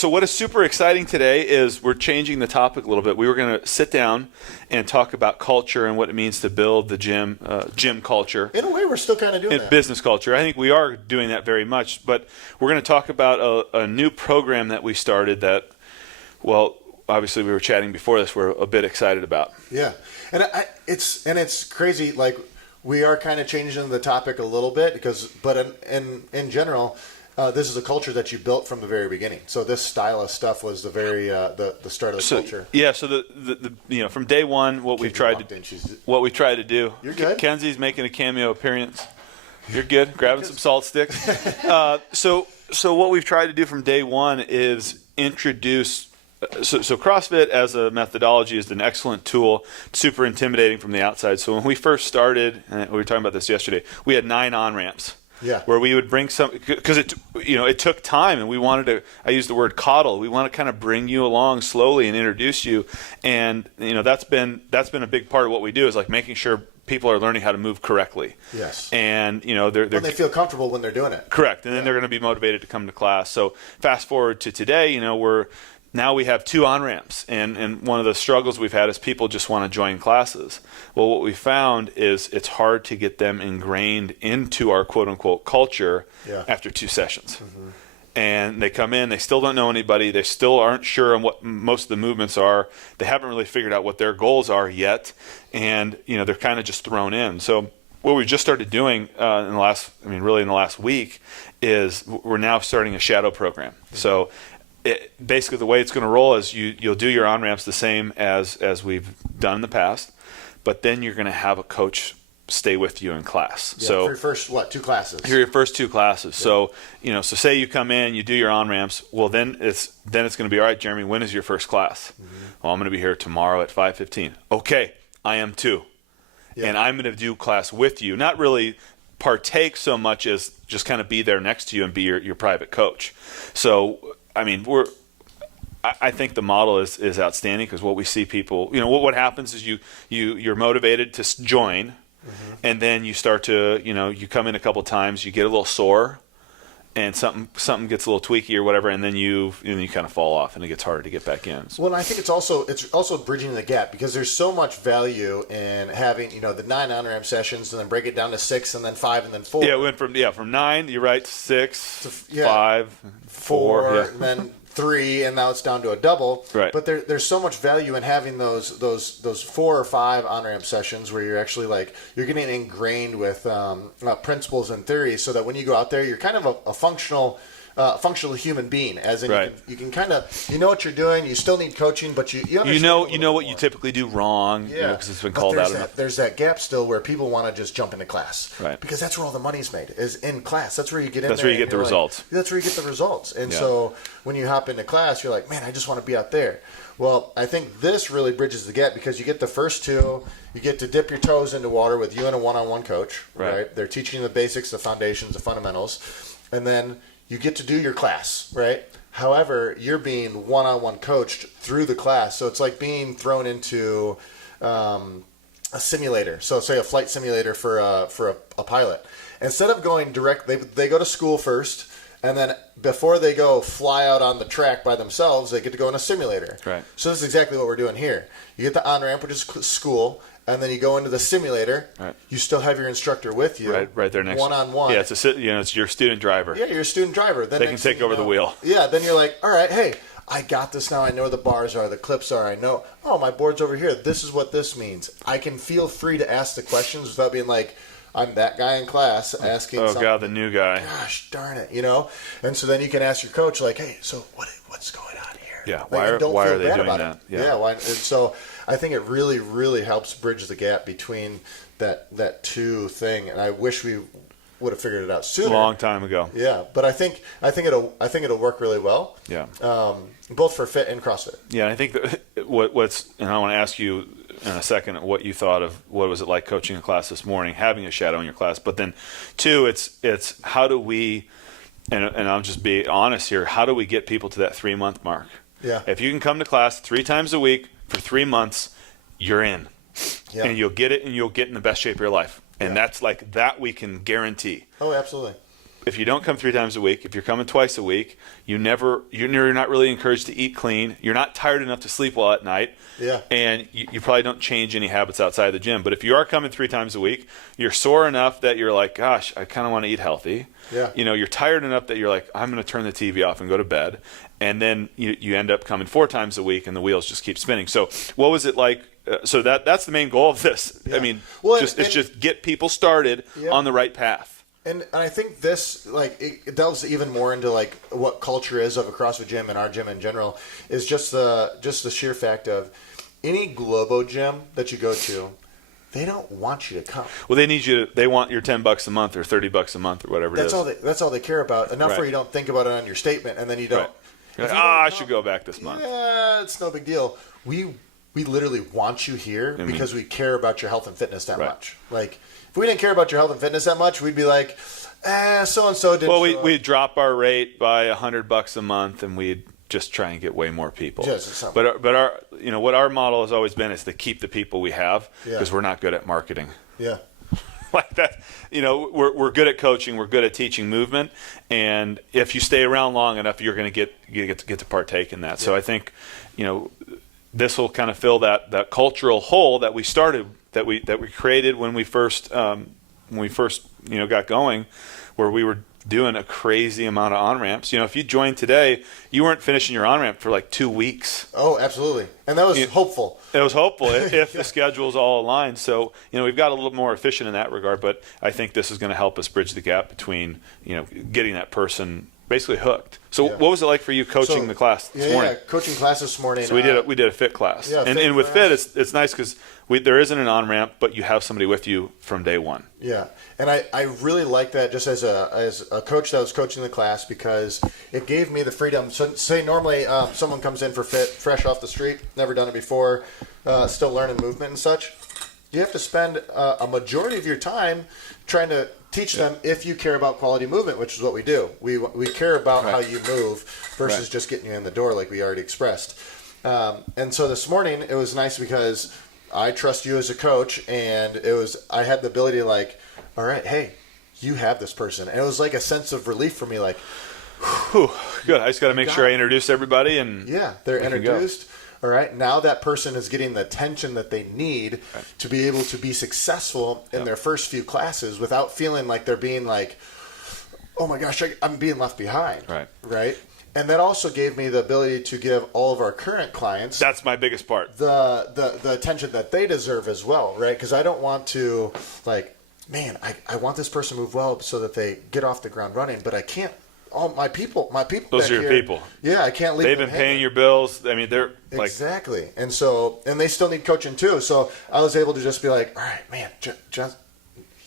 So what is super exciting today is we're changing the topic a little bit. We were going to sit down and talk about culture and what it means to build the gym culture. In a way, we're still kind of doing and that. Business culture. I think we are doing that very much. But we're going to talk about a new program that we started that, well, obviously we were chatting before this, we're a bit excited about. Yeah, and it's crazy. Like, we are kind of changing the topic a little bit but in general, this is a culture that you built from the very beginning. So this style of stuff was the very the start of the culture. Yeah. So the from day one, what we've tried to do. You're good. Kenzie's making a cameo appearance. You're good. Grabbing some salt sticks. So what we've tried to do from day one is introduce. So CrossFit as a methodology is an excellent tool, super intimidating from the outside. So when we first started, and we were talking about this yesterday, we had 9 on-ramps. Yeah. Where we would bring some, because it took time, and we wanted to. I use the word coddle. We want to kind of bring you along slowly and introduce you, and that's been a big part of what we do is like making sure people are learning how to move correctly. Yes. And when they feel comfortable when they're doing it. Correct, and then they're going to be motivated to come to class. So fast forward to today, Now we have 2 on-ramps, and one of the struggles we've had is people just want to join classes. Well, what we found is it's hard to get them ingrained into our quote-unquote culture after 2 sessions. Mm-hmm. And they come in, they still don't know anybody, they still aren't sure on what most of the movements are, they haven't really figured out what their goals are yet, and they're kind of just thrown in. So what we just started doing in the last week is we're now starting a shadow program. Mm-hmm. So basically the way it's going to roll is you'll do your on-ramps the same as we've done in the past, but then you're going to have a coach stay with you in class. Yeah, so for your first 2 classes. Your first 2 classes. Yeah. So say you come in, you do your on-ramps. Well, then it's going to be, all right, Jeremy, when is your first class? Mm-hmm. Well, I'm going to be here tomorrow at 5:15. Okay, I am too. Yeah. And I'm going to do class with you. Not really partake so much as just kind of be there next to you and be your private coach. So I think the model is outstanding because what we see people, what happens is you're motivated to join, mm-hmm. and then you start to, you come in a couple times, you get a little sore, and something gets a little tweaky or whatever, and then you kind of fall off, and it gets harder to get back in. So. Well, and I think it's also bridging the gap because there's so much value in having the 9 on-ramp sessions and then break it down to 6 and then 5 and then 4. Yeah, it went from 9, you're right, 6, 5, 4, yeah. And then 3, and now it's down to a double. Right. But there's so much value in having those 4 or 5 on-ramp sessions where you're actually you're getting ingrained with principles and theories, so that when you go out there, you're kind of a functional human being. As in, right. you can kind of what you're doing. You still need coaching, but you know what you typically do wrong. Yeah, because it's been called out enough. There's that gap still where people want to just jump into class, right? Because that's where all the money's made, is in class. That's where you get in. That's where you get the results. That's where you get the results. And so when you hop into class, you're like, man, I just want to be out there. Well, I think this really bridges the gap because you get the first 2. You get to dip your toes into water with you and a one-on-one coach, right? They're teaching you the basics, the foundations, the fundamentals, and then you get to do your class, right? However, you're being one-on-one coached through the class. So it's like being thrown into a simulator. So say a flight simulator for a pilot. Instead of going direct, they go to school first, and then before they go fly out on the track by themselves, they get to go in a simulator. Right. So this is exactly what we're doing here. You get the on-ramp, which is school, and then you go into the simulator. Right. You still have your instructor with you. Right there next. One-on-one. Yeah, it's your student driver. Yeah, you're a student driver. Then they can take over the wheel. Yeah, then you're like, all right, hey, I got this now. I know where the bars are, the clips are. I know, my board's over here. This is what this means. I can feel free to ask the questions without being like, I'm that guy in class asking something. God, the new guy. Gosh, darn it, And so then you can ask your coach, like, hey, so what's going on here? Yeah, why are they doing that? Yeah, why? And so I think it really, really helps bridge the gap between that 2 thing, and I wish we would have figured it out sooner. A long time ago. Yeah, but I think it'll work really well. Yeah. Both for fit and CrossFit. Yeah, I think that and I want to ask you in a second what you thought of what was it like coaching a class this morning, having a shadow in your class. But then 2, it's how do we, and I'll just be honest here, how do we get people to that 3-month mark? Yeah. If you can come to class 3 times a week for 3 months, you're in. Yeah. And you'll get it, and you'll get in the best shape of your life. And that's that we can guarantee. Oh, absolutely. if you don't come 3 times a week, if you're coming twice a week, you're not really encouraged to eat clean. You're not tired enough to sleep well at night. Yeah. And you probably don't change any habits outside the gym. But if you are coming 3 times a week, you're sore enough that you're like, gosh, I kind of want to eat healthy. Yeah. You're tired enough that you're like, I'm going to turn the TV off and go to bed. And then you end up coming 4 times a week and the wheels just keep spinning. So what was it like? So that's the main goal of this. Yeah. I mean, Well, it's just get people started on the right path. And I think this, like, it delves even more into, like, what culture is of a CrossFit gym and our gym in general, is just the sheer fact of any Globo gym that you go to, they don't want you to come. Well, they want your $10 a month or $30 a month or whatever it is. That's all they care about. Enough where you don't think about it on your statement, and then you don't. Right. You're like, I should go back this month. Yeah, it's no big deal. We literally want you here because we care about your health and fitness that much. Like, if we didn't care about your health and fitness that much, we'd be like, so-and-so didn't Well, show up. we'd drop our rate by $100 a month, and we'd just try and get way more people. But our what our model has always been is to keep the people we have because we're not good at marketing. Yeah. Like that, we're good at coaching, we're good at teaching movement, and if you stay around long enough, you're going to get to partake in that. So I think, this will kind of fill that cultural hole that we started, that we created when we first got going, where we were doing a crazy amount of on-ramps. If you joined today, you weren't finishing your on-ramp for like 2 weeks. Oh, absolutely. And that was hopeful. It was hopeful if the schedule's all aligned. So, we've got a little more efficient in that regard, but I think this is going to help us bridge the gap between, getting that person basically hooked. So what was it like for you coaching the class this morning? Yeah, coaching class this morning. So we did a fit class. Yeah, and with fit, it's nice because there isn't an on-ramp, but you have somebody with you from day one. Yeah, and I really like that just as a coach that was coaching the class, because it gave me the freedom. So say normally someone comes in for fit, fresh off the street, never done it before, still learning movement and such. You have to spend a majority of your time trying to teach them if you care about quality movement, which is what we do. We care about how you move versus just getting you in the door like we already expressed. And so this morning it was nice because I trust you as a coach, and I had the ability to like, all right, hey, you have this person. And it was like a sense of relief for me, like, whew, good. I just got to make sure I introduce everybody, and they're introduced. All right, now that person is getting the attention that they need to be able to be successful in their first few classes without feeling like they're being like, oh my gosh, I'm being left behind. Right. And that also gave me the ability to give all of our current clients. That's my biggest part. The attention that they deserve as well, right? Because I don't want to, like, man, I want this person to move well so that they get off the ground running, but I can't. All my people. Those are your people. Yeah, I can't leave. They've been paying your bills. I mean, they're like exactly, and they still need coaching too. So I was able to just be like, all right, man, just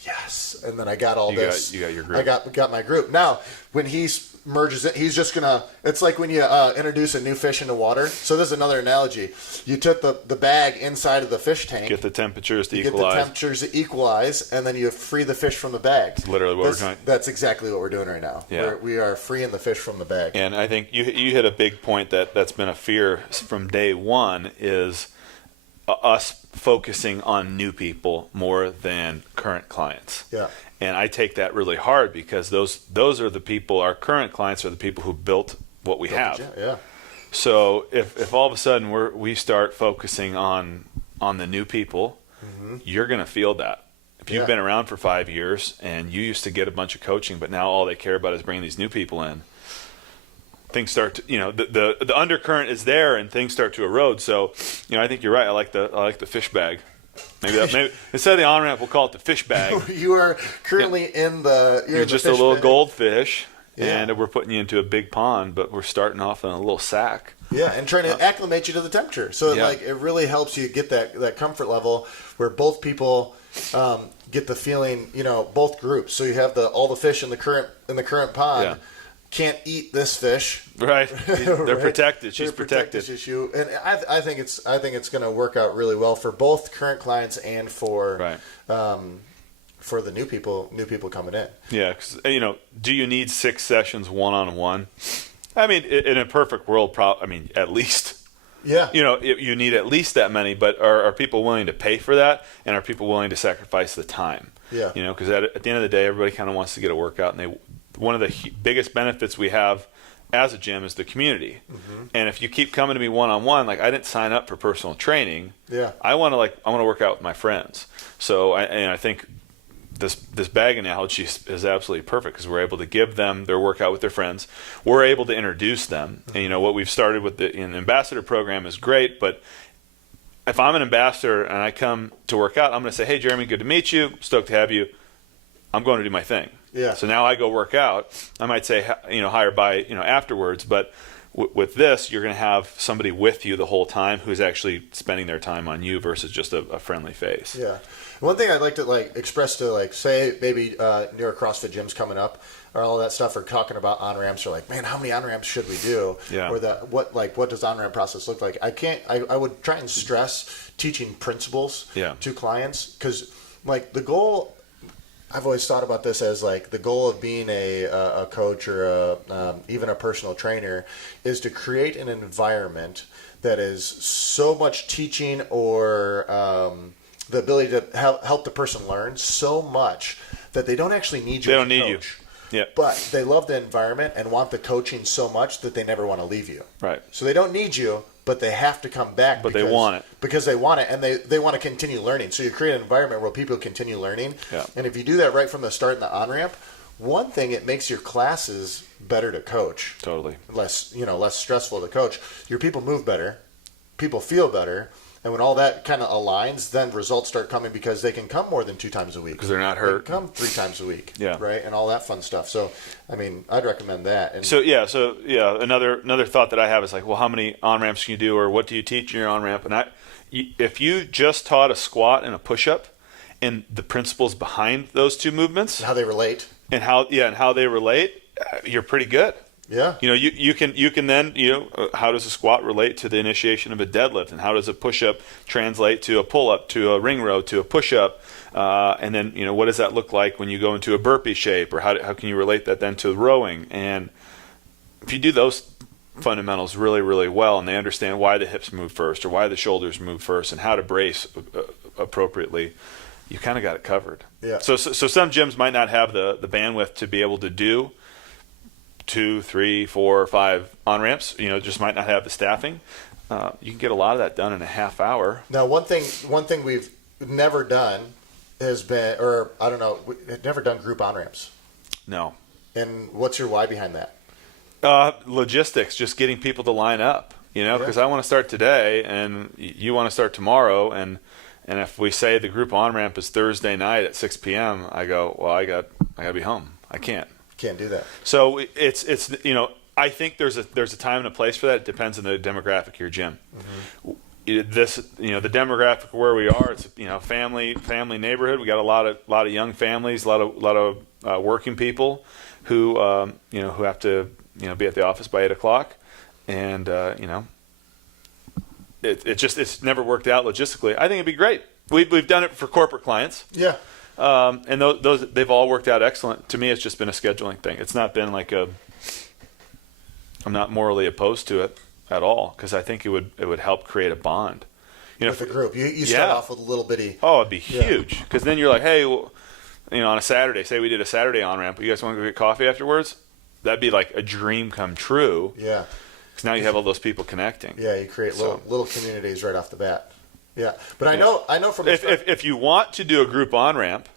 yes, and then I got all this. You got your group. I got my group. Now, when he merges it, he's just gonna. It's like when you introduce a new fish into water. So this is another analogy. You took the bag inside of the fish tank. Get the temperatures to equalize. Get the temperatures to equalize, and then you free the fish from the bag. That's literally what we're doing. That's exactly what we're doing right now. Yeah. We are freeing the fish from the bag. And I think you hit a big point that's been a fear from day one is us focusing on new people more than current clients. Yeah. And I take that really hard because those are the people, our current clients are the people who built what we have. Yeah. So if all of a sudden we start focusing on the new people, you're going to feel that. If you've been around for 5 years and you used to get a bunch of coaching, but now all they care about is bringing these new people in, things start to, the undercurrent is there and things start to erode. So, I think you're right. I like the fish bag. Maybe instead of the on-ramp, we'll call it the fish bag. You are currently in the... You're just a little goldfish, and we're putting you into a big pond, but we're starting off in a little sack. Yeah, and trying to acclimate you to the temperature. So it really helps you get that comfort level where both people get the feeling, both groups. So you have all the fish in the current pond can't eat this fish. Right. They're protected. She's protected. Issue. And I think it's going to work out really well for both current clients and for the new people coming in. Yeah, 'cause, do you need 6 sessions one-on-one? I mean, in a perfect world, at least. Yeah. You need at least that many, but are people willing to pay for that? And are people willing to sacrifice the time? Yeah. Because at the end of the day, everybody kind of wants to get a workout, and one of the biggest benefits we have as a gym is the community. And if you keep coming to me one-on-one, like I didn't sign up for personal training. Yeah. I want to work out with my friends. So I think this bag analogy is absolutely perfect because we're able to give them their workout with their friends. We're able to introduce them. And what we've started with the ambassador program is great, but if I'm an ambassador and I come to work out, I'm going to say, hey, Jeremy, good to meet you. Stoked to have you. I'm going to do my thing. Yeah. So now I go work out. I might say, hire by, afterwards. But with this, you're going to have somebody with you the whole time who's actually spending their time on you versus just a friendly face. Yeah. One thing I'd like to express to say maybe near CrossFit gyms coming up or all that stuff are talking about on-ramps or like, man, how many on-ramps should we do? Yeah. Or what does on-ramp process look like? I would try and stress teaching principles to clients because the goal, I've always thought about this as the goal of being a coach or even a personal trainer is to create an environment that is so much teaching or the ability to help the person learn so much that they don't actually need you. They don't need you. Yeah. But they love the environment and want the coaching so much that they never want to leave you. Right. So they don't need you, but they have to come back. But they want it. Because they want it, and they want to continue learning. So you create an environment where people continue learning. Yeah. And if you do that right from the start in the on-ramp, one thing, it makes your classes better to coach. Totally. Less stressful to coach. Your people move better. People feel better. And when all that kind of aligns, then results start coming because they can come more than 2 times a week. Because they're not hurt. They can come 3 times a week. Yeah. Right? And all that fun stuff. So, I'd recommend that. And Another thought that I have is well, how many on-ramps can you do or what do you teach in your on-ramp? And if you just taught a squat and a push-up and the principles behind those two movements. how they relate. And how they relate, you're pretty good. Yeah. You can then, how does a squat relate to the initiation of a deadlift? And how does a push-up translate to a pull-up, to a ring row, to a push-up? And then, what does that look like when you go into a burpee shape? Or how can you relate that then to rowing? And if you do those fundamentals really, really well and they understand why the hips move first or why the shoulders move first and how to brace appropriately, you kind of got it covered. Yeah. So some gyms might not have the bandwidth to be able to do 2, 3, 4, 5 on-ramps, just might not have the staffing. You can get a lot of that done in a half hour. Now, one thing we've never done has been, or I don't know, we've never done group on-ramps. No. And what's your why behind that? Logistics, just getting people to line up, because I want to start today and you want to start tomorrow. And if we say the group on-ramp is Thursday night at 6 p.m., I go, well, I got to be home. I can't. Can't do that. So it's I think there's a time and a place for that. It depends on the demographic of your gym. Mm-hmm. The demographic where we are, it's family neighborhood. We got a lot of young families, a lot of working people who who have to be at the office by 8 o'clock, and it's never worked out logistically. I think it'd be great. We've done it for corporate clients. Yeah. And those they've all worked out excellent. To me, it's just been a scheduling thing. It's not been I'm not morally opposed to it at all because I think it would help create a bond. With the group, you start off with a little bitty. Oh, it'd be huge because then you're like, hey, well, on a Saturday, say we did a Saturday on ramp. You guys want to go get coffee afterwards? That'd be like a dream come true. Yeah. Because now you have all those people connecting. Yeah, you create little communities right off the bat. Yeah, but I know from if you want to do a group on ramp,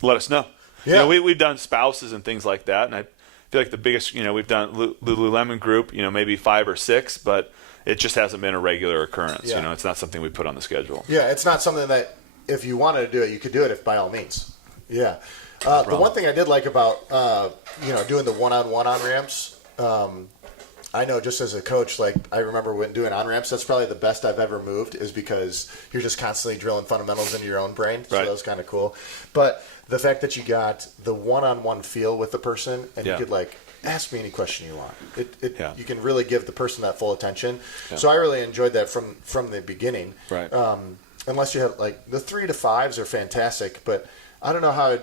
let us know. Yeah, we've done spouses and things like that, and I feel like the biggest, we've done Lululemon group, maybe 5 or 6, but it just hasn't been a regular occurrence. Yeah. It's not something we put on the schedule. Yeah, it's not something that if you wanted to do it, you could do it by all means. Yeah, the one thing I did like about doing the one-on-one on ramps. I know just as a coach, I remember when doing on-ramps, that's probably the best I've ever moved is because you're just constantly drilling fundamentals into your own brain. So that was kind of cool. But the fact that you got the one-on-one feel with the person and you could ask me any question you want. You can really give the person that full attention. Yeah. So I really enjoyed that from the beginning. Right. Unless you have the 3 to 5s are fantastic, but I don't know how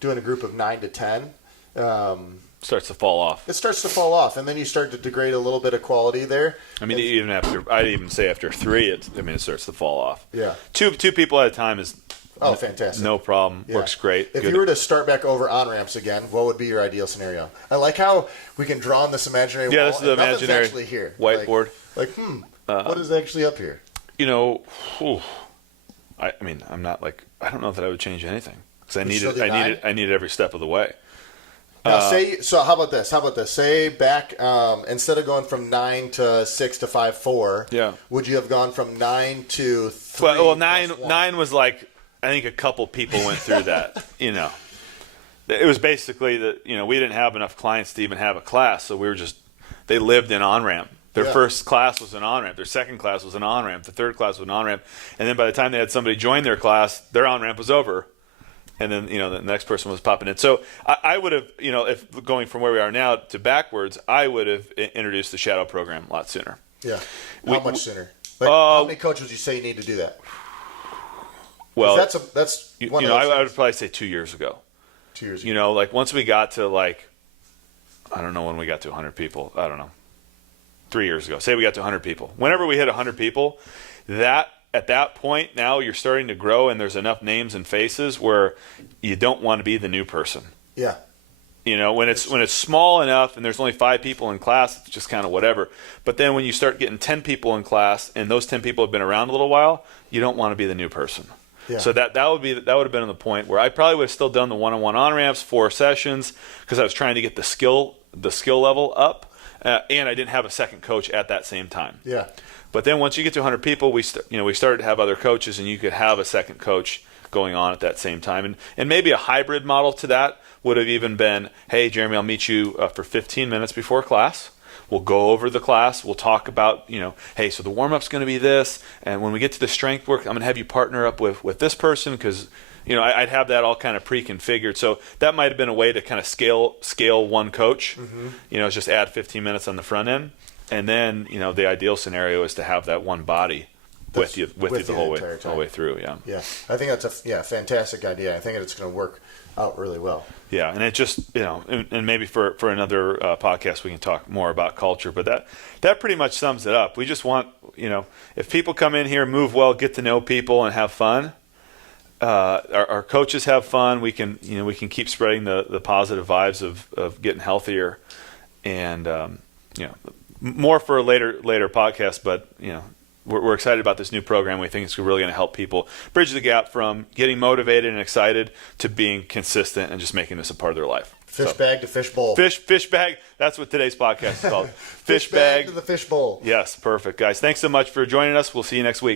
doing a group of 9 to 10, starts to fall off. It starts to fall off, and then you start to degrade a little bit of quality there. I'd even say after 3, it starts to fall off. Yeah. Two people at a time is Oh, fantastic. No problem. Yeah. Works great. If Good. you were to start back over on-ramps again, what would be your ideal scenario? I like how we can draw on this imaginary wall. This is the and nothing's imaginary actually here. whiteboard. What is actually up here? You know, I mean, I'm not like, I don't know that I would change anything because I need it every step of the way. Now, how about this? Say back, instead of going from 9 to 6 to 5, 4, would you have gone from 9 to 3? Well, nine was like, I think a couple people went through that, you know. It was basically that, you know, we didn't have enough clients to even have a class, so we were just, they lived in on-ramp. Their first class was an on-ramp. Their second class was an on-ramp. The third class was an on-ramp. And then by the time they had somebody join their class, their on-ramp was over. And then, you know, the next person was popping in. So I would have, you know, if going from where we are now to backwards, I would have introduced the shadow program a lot sooner. Yeah. How much sooner? Like, how many coaches would you say you need to do that? Well, that's one of those I would probably say 2 years ago. 2 years ago. You know, like once we got to like, I don't know when we got to 100 people. I don't know. 3 years ago. Say we got to 100 people. Whenever we hit 100 people, at that point, now you're starting to grow and there's enough names and faces where you don't want to be the new person. Yeah. You know, when it's small enough and there's only 5 people in class, it's just kind of whatever. But then when you start getting 10 people in class and those 10 people have been around a little while, you don't want to be the new person. Yeah. So that would have been on the point where I probably would have still done the one-on-one on-ramps, 4 sessions, because I was trying to get the skill level up, and I didn't have a second coach at that same time. Yeah. But then once you get to 100 people, we started to have other coaches, and you could have a second coach going on at that same time. And maybe a hybrid model to that would have even been, hey, Jeremy, I'll meet you for 15 minutes before class. We'll go over the class. We'll talk about, you know, hey, so the warm-up's going to be this. And when we get to the strength work, I'm going to have you partner up with this person because, you know, I'd have that all kind of pre-configured. So that might have been a way to kind of scale one coach. Mm-hmm. You know, just add 15 minutes on the front end. And then, you know, the ideal scenario is to have that one body with you the whole way through. Yeah. Yeah. I think that's a fantastic idea. I think it's going to work out really well. Yeah. And it just, you know, and maybe for another podcast, we can talk more about culture, but that pretty much sums it up. We just want, you know, if people come in here, move well, get to know people and have fun, our coaches have fun. We can keep spreading the positive vibes of getting healthier and, you know, more for a later podcast, but you know, we're excited about this new program. We think it's really going to help people bridge the gap from getting motivated and excited to being consistent and just making this a part of their life. Fish bag to fish bowl. Fish bag. That's what today's podcast is called. Fish bag to the fish bowl. Yes, perfect, guys. Thanks so much for joining us. We'll see you next week.